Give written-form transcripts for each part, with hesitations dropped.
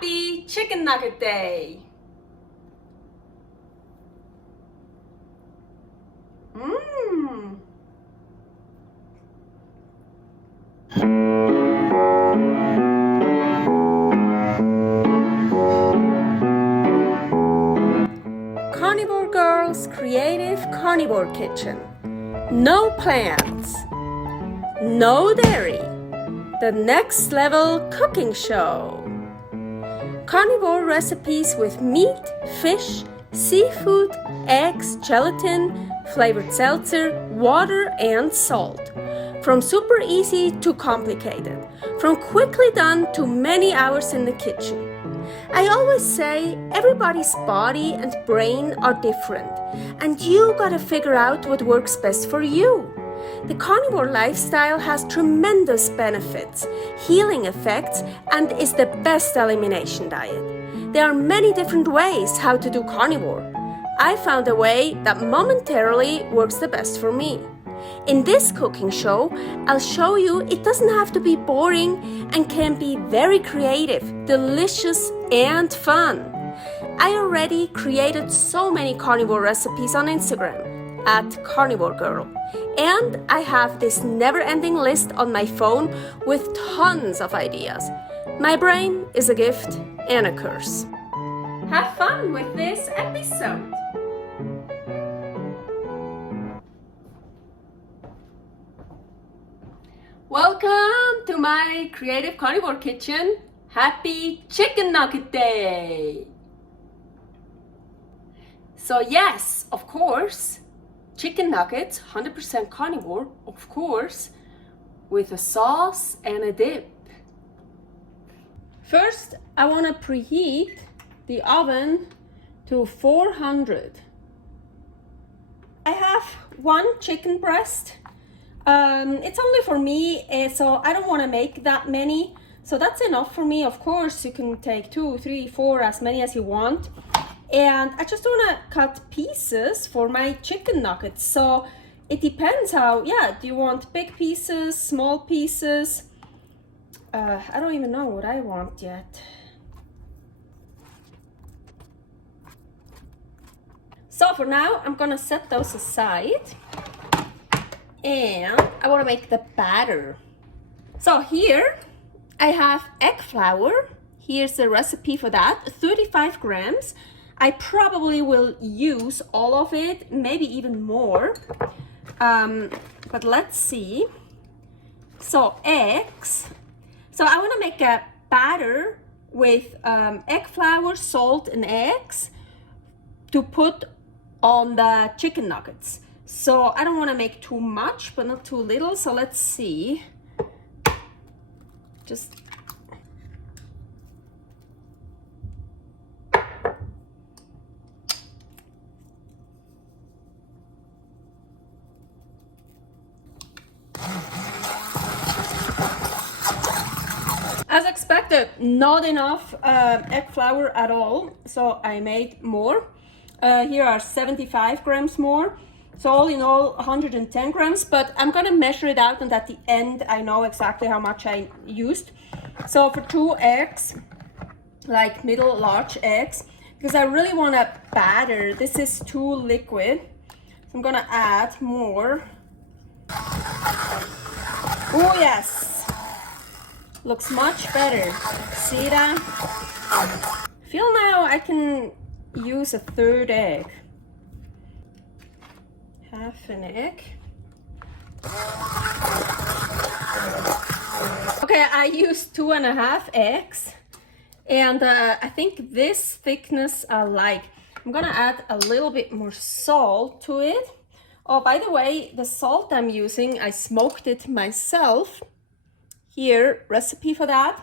Happy Chicken Nugget Day! Mmm! Carnivore Girl's Creative Carnivore Kitchen. No plants, no dairy, the next level cooking show. Carnivore recipes with meat, fish, seafood, eggs, gelatin, flavored seltzer, water, and salt. From super easy to complicated, from quickly done to many hours in the kitchen. I always say everybody's body and brain are different, and you gotta figure out what works best for you. The carnivore lifestyle has tremendous benefits, healing effects, and is the best elimination diet. There are many different ways how to do carnivore. I found a way that momentarily works the best for me. In this cooking show, I'll show you it doesn't have to be boring and can be very creative, delicious, and fun. I already created so many carnivore recipes on Instagram at karnivorgirl, and I have this never-ending list on my phone with tons of ideas. My brain is a gift and a curse. Have fun with this episode! Welcome to my Creative Carnivore Kitchen. Happy Chicken Nugget Day! So yes, of course, chicken nuggets, 100% carnivore, of course, with a sauce and a dip. First, I want to preheat the oven to 400. I have one chicken breast. It's only for me, so I don't want to make that many. So that's enough for me. Of course, you can take 2, 3, 4, as many as you want. And I just want to cut pieces for my chicken nuggets. So it depends how, do you want big pieces, small pieces? I don't even know what I want yet. So for now, I'm gonna set those aside. And I want to make the batter. So here I have egg flour. Here's the recipe for that, 35 grams. I probably will use all of it, maybe even more. But let's see. So eggs. So I want to make a batter with egg flour, salt, and eggs to put on the chicken nuggets. So I don't want to make too much, but not too little. So let's see. Just as expected, not enough egg flour at all. So I made more. Here are 75 grams more. So all in all, 110 grams, but I'm gonna measure it out, and at the end, I know exactly how much I used. So for 2 eggs, like middle large eggs, because I really want to batter. This is too liquid. So I'm gonna add more. Oh yes, looks much better. See that? Feel now I can use a 3rd egg. Half an egg. Okay, I used 2.5 eggs, and I think this thickness I like. I'm gonna add a little bit more salt to it. Oh, by the way, the salt I'm using, I smoked it myself. Here, recipe for that.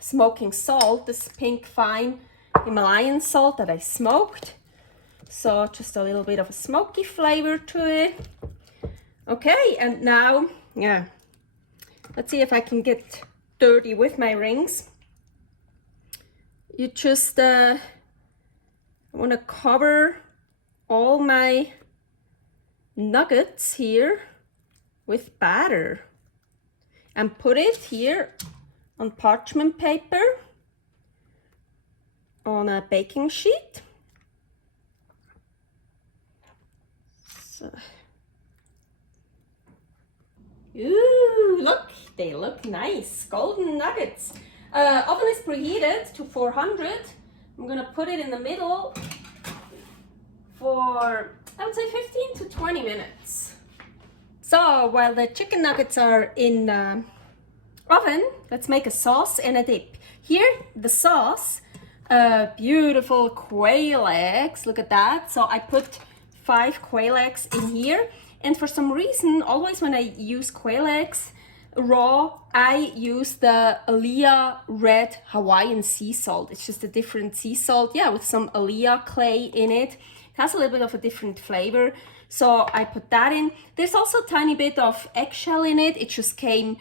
Smoking salt, this pink fine Himalayan salt that I smoked. So just a little bit of a smoky flavor to it. Okay, and now, let's see if I can get dirty with my rings. You just I want to cover all my nuggets here with batter and put it here on parchment paper. on a baking sheet. So. Ooh, look, they look nice. Golden nuggets. Oven is preheated to 400. I'm gonna put it in the middle for, I would say, 15 to 20 minutes. So while the chicken nuggets are in the oven, let's make a sauce and a dip. Here, the sauce, beautiful quail eggs. Look at that. So I put 5 quail eggs in here. And for some reason, always when I use quail eggs raw, I use the Aliyah red Hawaiian sea salt. It's just a different sea salt, yeah, with some Aliyah clay in it. It has a little bit of a different flavor. So I put that in. There's also a tiny bit of eggshell in it. It just came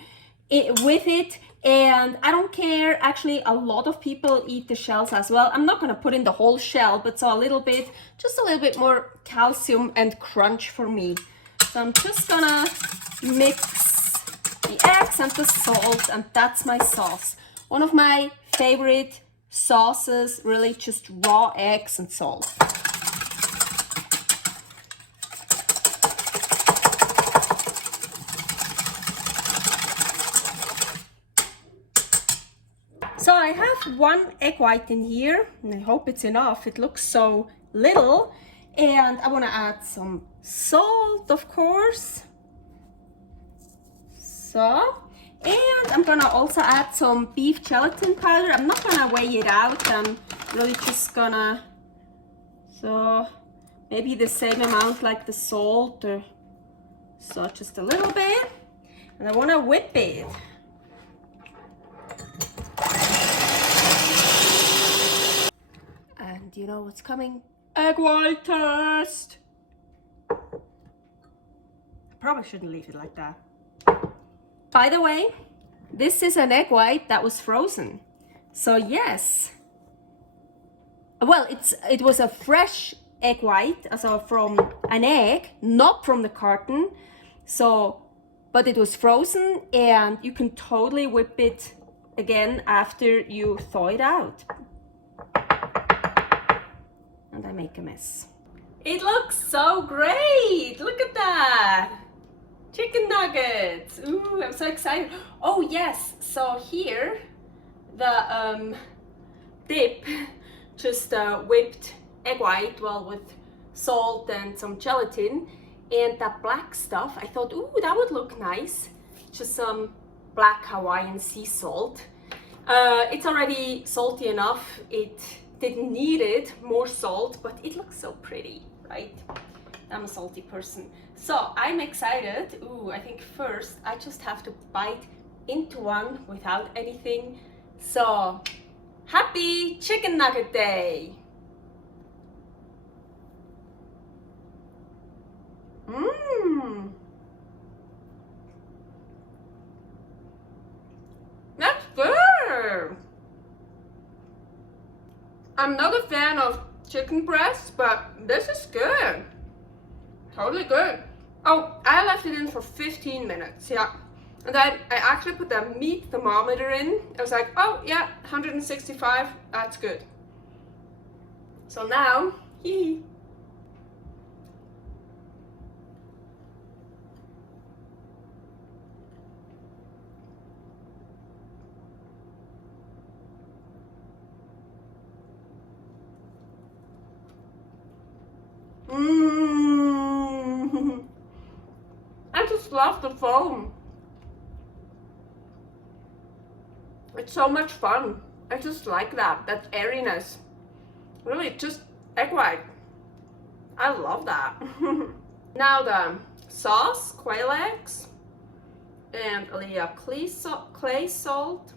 with it. And I don't care, actually a lot of people eat the shells as well. I'm not gonna put in the whole shell, but so a little bit, just a little bit more calcium and crunch for me. So I'm just gonna mix the eggs and the salt, and that's my sauce. One of my favorite sauces, really just raw eggs and salt. So I have 1 egg white in here, and I hope it's enough. It looks so little. And I want to add some salt, of course. So, and I'm gonna also add some beef gelatin powder. I'm not gonna weigh it out. I'm really just gonna, so maybe the same amount like the salt, or so just a little bit. And I want to whip it. And you know what's coming? Egg white test. Probably shouldn't leave it like that. By the way, this is an egg white that was frozen. So yes. Well, it was a fresh egg white, so from an egg, not from the carton. So, but it was frozen, and you can totally whip it again after you thaw it out. And I make a mess. It looks so great! Look at that! Chicken nuggets! Ooh, I'm so excited. Oh yes, so here, the dip, just whipped egg white, well, with salt and some gelatin. And that black stuff, I thought, ooh, that would look nice. Just some black Hawaiian sea salt. It's already salty enough. It didn't need it, more salt, but it looks so pretty, right? I'm a salty person. So I'm excited. Ooh, I think first I just have to bite into one without anything. So happy chicken nugget day. Mmm. That's good. I'm not a fan of chicken breast, but this is good. Totally good. Oh, I left it in for 15 minutes, yeah. And then I actually put the meat thermometer in. I was like, oh yeah, 165, that's good. So now, hee. I just love the foam. It's so much fun. I just like that airiness. Really, just egg white. I love that. Now the sauce, quail eggs, and Aliyah clay salt.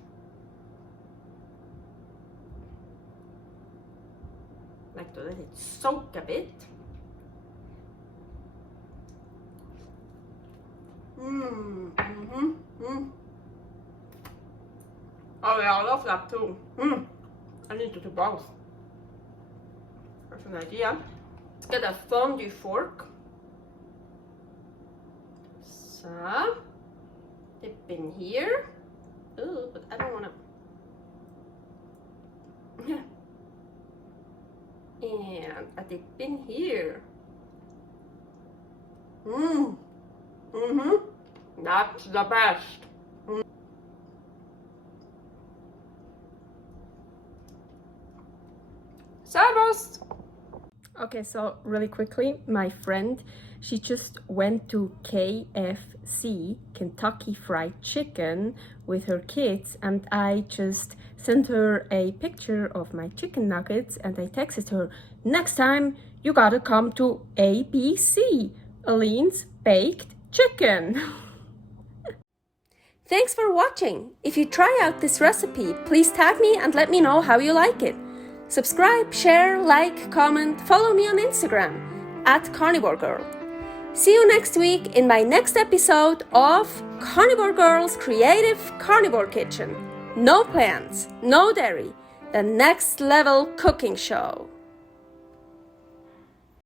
Like to let it soak a bit. Oh yeah, I love that too. I need to do both. That's an idea. Let's get a fondue fork. So, dip in here. Ooh, but I don't want to. And a dip in here. That's the best. Servus! Okay, so really quickly, my friend, she just went to KFC, Kentucky Fried Chicken, with her kids, and I just sent her a picture of my chicken nuggets, and I texted her, next time you gotta come to ABC, Aline's Baked Chicken. Thanks for watching. If you try out this recipe, please tag me and let me know how you like it. Subscribe, share, like, comment, follow me on Instagram @karnivorgirl. See you next week in my next episode of Carnivore Girl's Creative Carnivore Kitchen. No plants, no dairy, the next level cooking show.